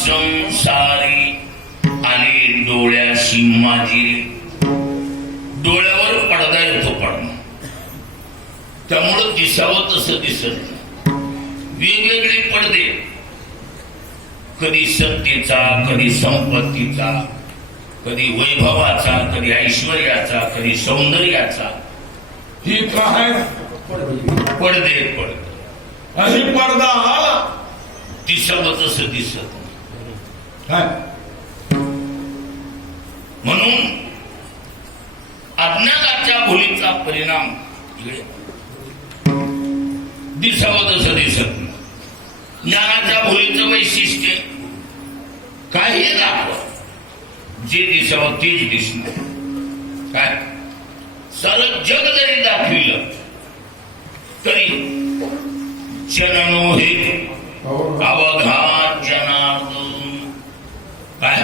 संसारी आणि डोळ्याशी माझी डोळ्यावर पडदा येतो पडणं त्यामुळं दिसावं तसं दिसत नाही. वेगवेगळे पडदे. कधी सत्तेचा कधी संपत्तीचा कधी वैभवाचा कधी ऐश्वर्याचा कधी सौंदर्याचा. ही काय? पडदे पडदे. आणि पडदा आला दिसावं तसं दिसत नाही. काय? म्हणून अज्ञानाच्या भुलीचा परिणाम दिसावं तसं दिसत नाही. ज्ञानाच्या भुलीचं वैशिष्ट्य काही दाखव जे दिसावं तेच दिसणार. काय? सारं जग जरी दाखविलं तरी जननो हे अवघा जनार्दन काय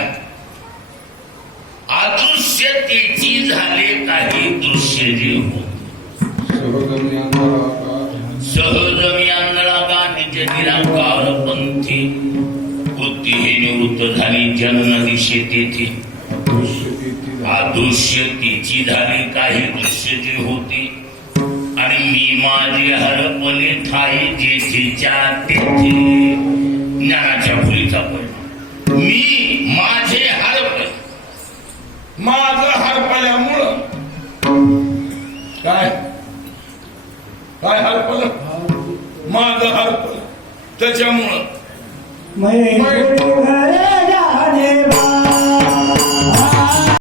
तेची झाले काही दृश्य जे हो सहज निज निराकार पंथी. वृत्ती हे निवृत्त झाली जन्म दिशे तेथे. आदृश्य तिची झाली काही दृश्य जे होते. आणि मी माझे हरपले ठाई जेथेच्या तेथे. ज्ञानाच्या फुलीचा परिणाम. मी माझे हरपले. माझ काय हरपलं? माझं हरपलं. त्याच्यामुळं.